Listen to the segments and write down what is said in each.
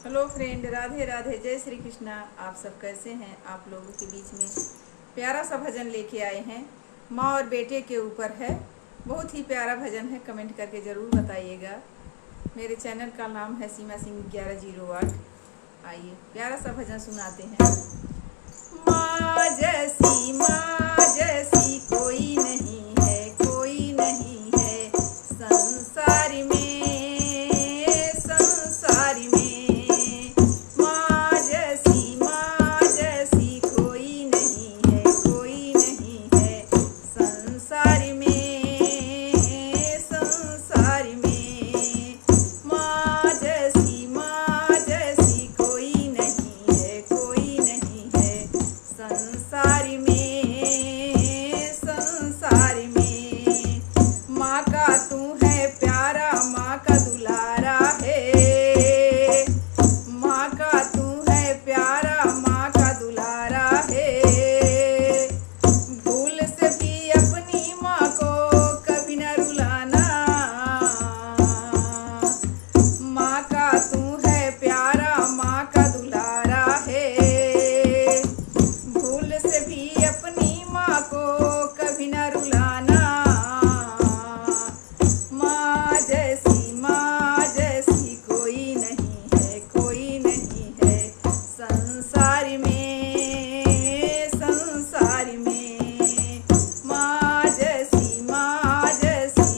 Hello friend, Radhe Radhe, जय श्री कृष्णा। आप सब कैसे हैं? आप लोगों के बीच में प्यारा सा भजन लेके आए हैं। माँ और बेटे के ऊपर है। बहुत ही प्यारा भजन है, कमेंट करके ज़रूर बताइएगा। मेरे चैनल का नाम है सीमा सिंह 1108। आइए प्यारा सा भजन सुनाते हैं। माँ जैसी कोई नहीं है, कोई नहीं है संसार में, संसार में। माँ जैसी कोई नहीं है, कोई नहीं है संसार में, संसार में। माँ जैसी कोई नहीं है, कोई नहीं है संसार में, संसार में। माँ का तू है प्यारा, माँ का दुलारा है। माँ का तू है प्यारा, माँ का दुलारा है। भूल से भी अपनी माँ को कभी न रुलाना। माँ का तू है प्यारा, माँ का दुलारा है। भूल से भी अपनी माँ को कभी न रुलाना। माँ जैसी कोई नहीं है, कोई नहीं है संसार में, संसार में। माँ जैसी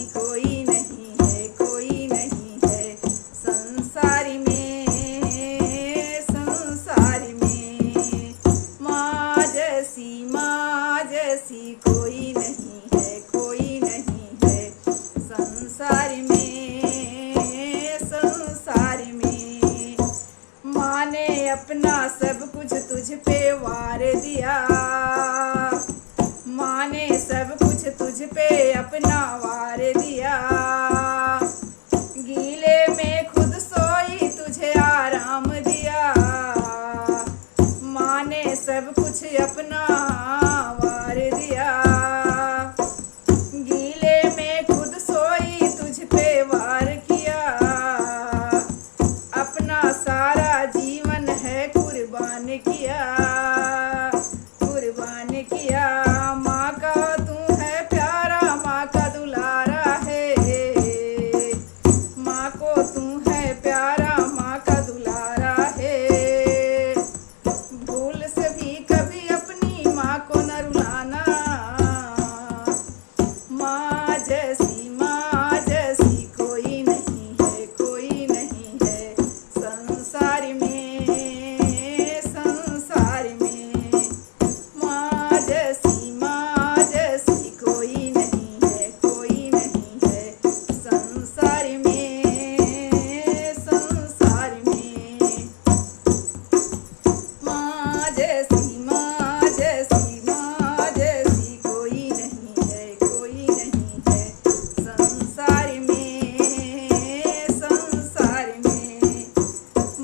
कोई नहीं है, कोई नहीं है संसार में, संसार में। माँ जैसी कोई नहीं है, कोई नहीं है संसार में, संसार में। माँ ने अपना सब कुछ तुझ पे वार दिया। माँ ने सब कुछ तुझ पे अपना वार दिया। गीले में खुद सोई तुझे आराम दिया। माँ ने सब कुछ अपना वार दिया। गीले में खुद सोई तुझ पे वार किया। अपना सारा जीवन है कुर्बान किया, कुर्बान किया। माँ का तू है प्यारा, माँ का दुलारा है। माँ को तू है प्यारा, माँ का दुलारा है। भूल से भी कभी अपनी माँ को न रुलाना। माँ जैसी कोई नहीं है, कोई नहीं है संसार में, संसार में। माँ जैसी कोई नहीं है, कोई नहीं है संसार में, संसार में। माँ जैसी कोई नहीं है, कोई नहीं है संसार में, संसार में।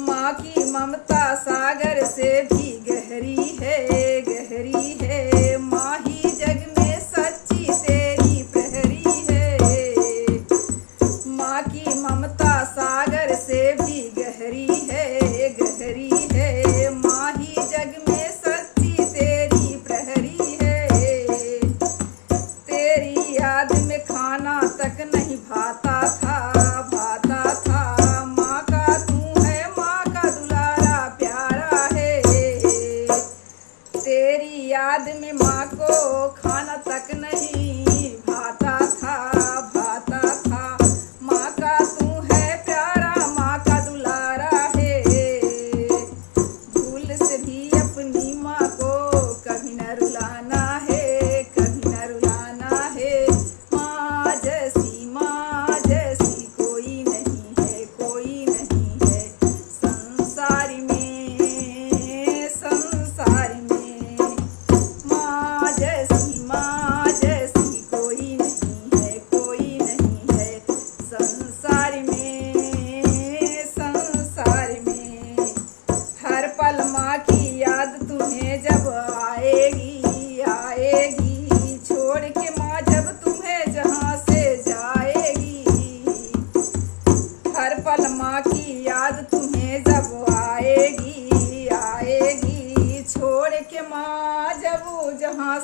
माँ की ममता सागर से भी गहरी है, गहरी है। माँ ही जग में सच्ची तेरी प्रहरी है। माँ की ममता सागर से भी गहरी है, गहरी है। माँ ही जग में सच्ची तेरी प्रहरी है। तेरी याद में खाना तक नहीं भाता था, भाता था। माँ का तू है, माँ का दुलारा प्यारा है।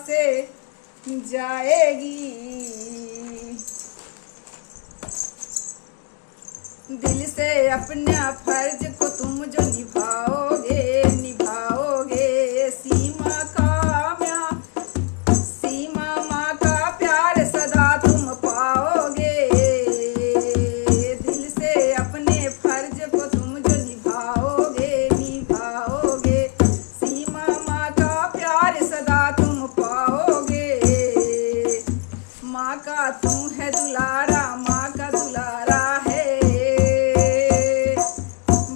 से जाएगी। दिल से अपना फर्ज को तुम जो निभाओगे, निभाओगे। सीमा माँ का प्यार सदा तुम पाओगे। दिल से अपने फर्ज को तुम जो निभाओगे, निभाओगे। सीमा माँ का प्यार सदा तुम पाओगे। माँ का तू है दुलारा, माँ का दुलारा है।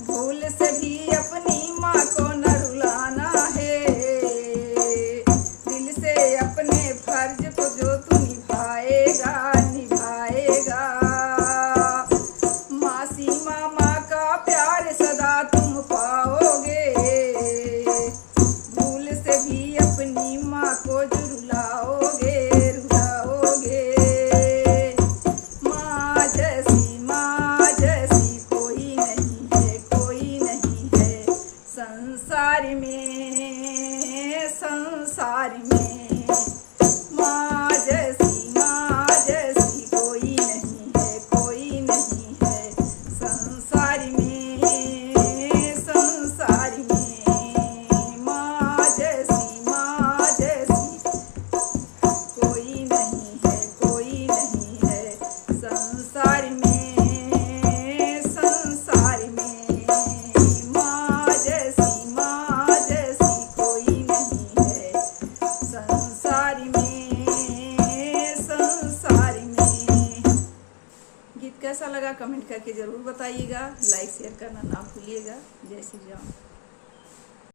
भूल से भी अपनी माँ को न रुलाना है। दिल से अपने फर्ज को जो तू निभाएगा, निभाएगा। माँ सीमा माँ का प्यार सदा तुम पाओगे। भूल से भी अपनी माँ को जो रुलाओगे, रुलाओगे। माँ जैसी कोई नहीं है, कोई नहीं है संसार में, संसार में। माँ जैसी कोई नहीं है, कोई नहीं है संसार में, संसार में। माँ जैसी कोई नहीं है, कोई नहीं है संसार में, संसार में। माँ जैसी कोई नहीं है संसार में, संसार में। गीत कैसा लगा कमेंट करके ज़रूर बताइएगा। लाइक शेयर करना ना भूलिएगा। जय श्री राम।